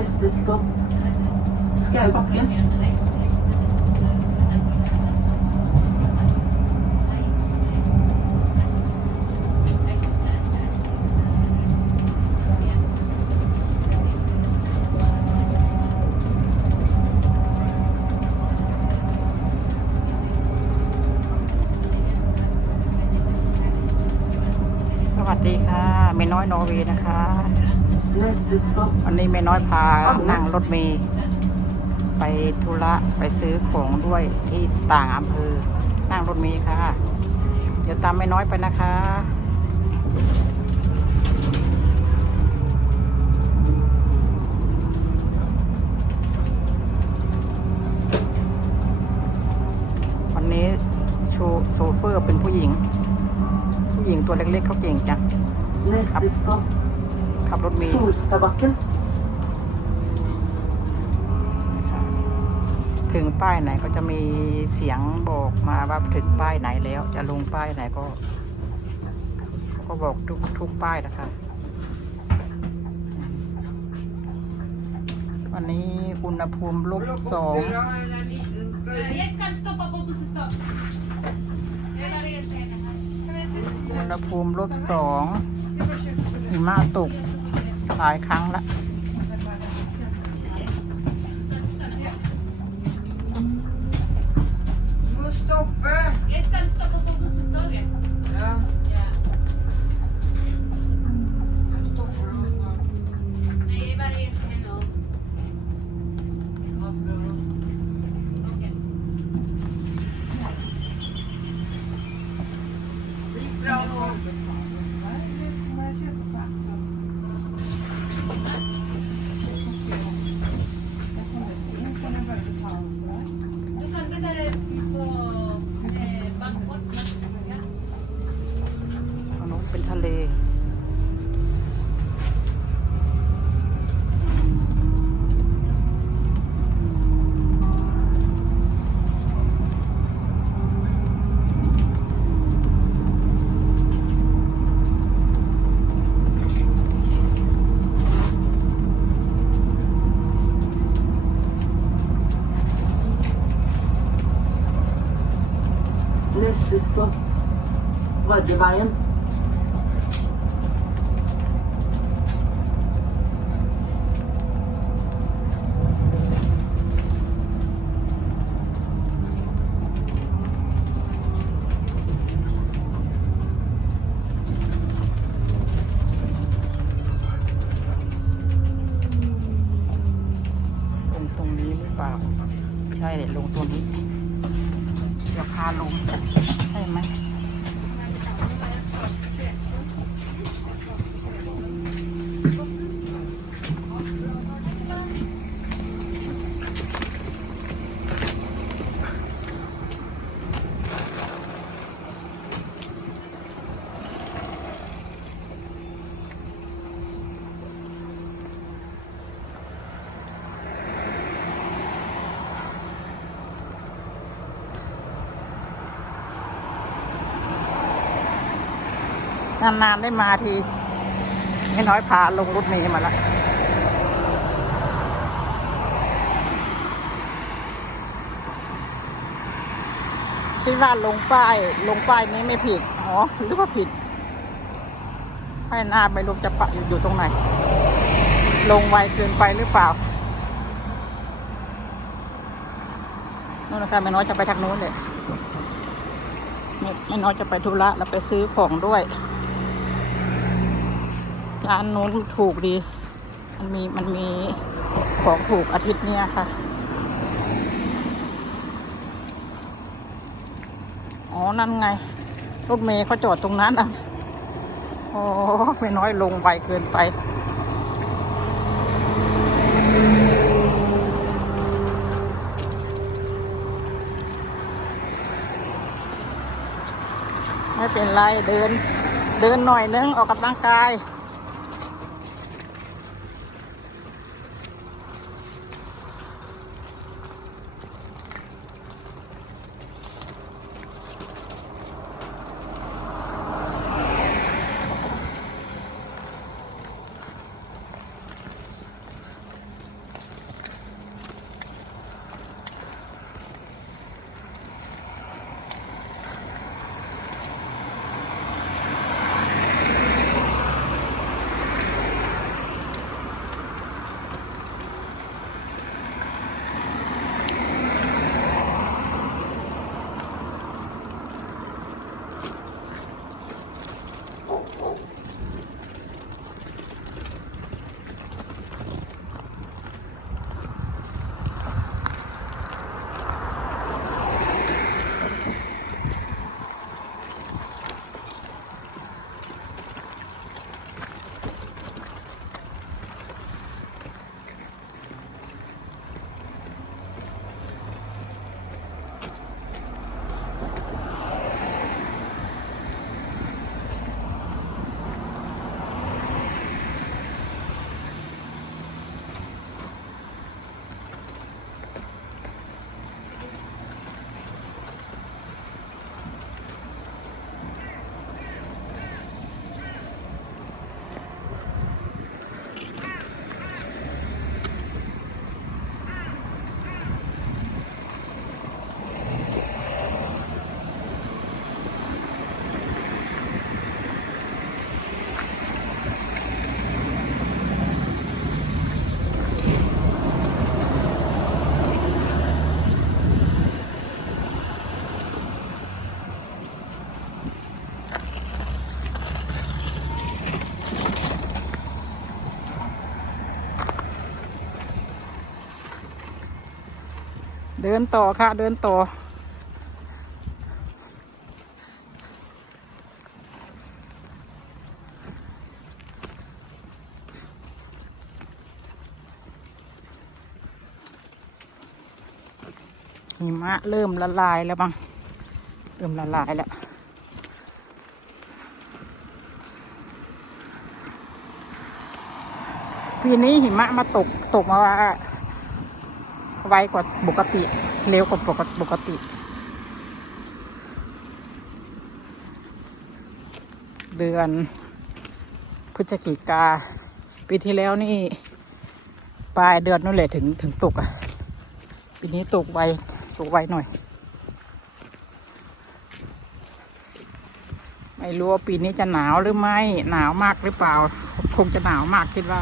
neste stopp Skaubakken. สวัสดีค่ะเมน้อยนอเวย์นะคะ วันนี้เมน้อยพานั่งรถเมย์ไปธุระไปซื้อของด้วยที่ต่างอำเภอ นั่งรถเมย์ค่ะ เดี๋ยวตามเมน้อยไปนะคะวันนี้โชว์โซเฟอร์เป็นผู้หญิง ผู้หญิงตัวเล็กๆเขาเก่งจัง Neste stopp ขับรถเมล์ Solstadbakken. ถึงป้ายไหนก็จะมีเสียงบอกมาว่าถึงป้ายไหนแล้ว จะลงป้ายไหนก็เขาก็บอกทุกทุกป้ายนะคะวันนี้อุณหภูมิลบสอง Jeg skal stoppe på busstopp. Jeg var helt enig her. อุณหภูมิลบสองหิมะตก หลายครั้งละ Vardeveien. ลงตรงนี้หรือเปล่าใช่เนานๆได้มาทีไม่น้อยพาลงรถเมย์มาแล้วคิดว่าลงป้ายลงป้ายนี้ไม่ผิดอ๋อหรือว่าผิดป้ายหน้าไม่รู้จะปะอยู่อยู่ตรงไหน ลงไวเกินไปหรือเปล่านู่นนะคะไม่น้อยจะไปทางนู้นเลยไม่ไม่น้อยจะไปธุระแล้วไปซื้อของด้วย ร้านนู้นถูกดี มันมีมันมีของถูกอาทิตย์เนี้ยค่ะ อ๋อ นั่นไง รถเมย์เขาจอดตรงนั้นอะ โอ้ไม่น้อยลงไวเกินไปไม่เป็นไรเดิน เดินหน่อยนึงออกกำลังกาย เดินต่อค่ะ เดินต่อ หิมะเริ่มละลายแล้วบ้างเริ่มละลายแล้วปีนี้หิมะมาตกตกมา ไวกว่าปกติ เร็วกว่าปกติ เดือนพฤศจิกาปีที่แล้วนี่ ปลายเดือนนู่นแหละถึงถึงตกอะปีนี้ตกไวตกไวหน่อย ไม่รู้ว่าปีนี้จะหนาวหรือไม่ หนาวมากหรือเปล่า คงจะหนาวมากคิดว่า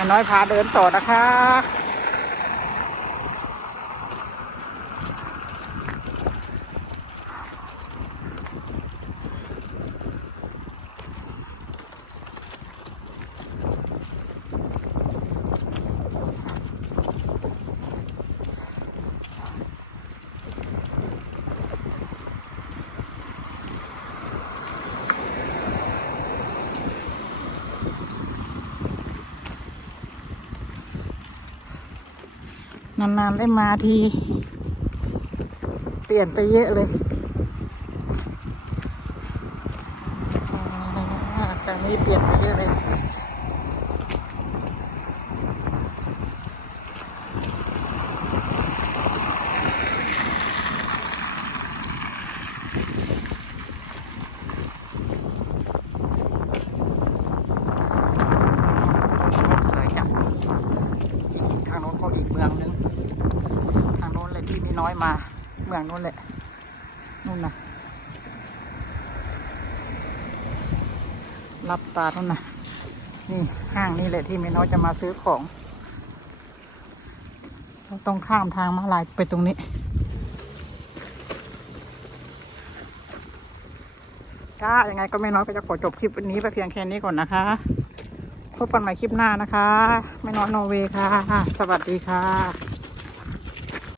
แม่น้อยพาเดินต่อนะคะ นานๆได้มาที เปลี่ยนไปเยอะเลยอ่นี้เปลี่ยนไปเยอะเลย สวยจังอีกทางโน้นก็อีกเมืองนึง ทางโน้นเลยที่มี น้อยมาเมืองโน้นแหละนู่นนะรับตาโน่นนะนี่ห้างนี่แหละที่มีน้อยจะมาซื้อของเราต้องข้ามทางมาลายไปตรงนี้ก็ยังไงก็ไม่น้อยก็จะขอจบคลิปวันนี้ไปเพียงแค่นี้ก่อนนะคะ พบกันใหม่คลิปหน้านะคะ ไม่น้อยโนอร์เวย์ค่ะ สวัสดีค่ะ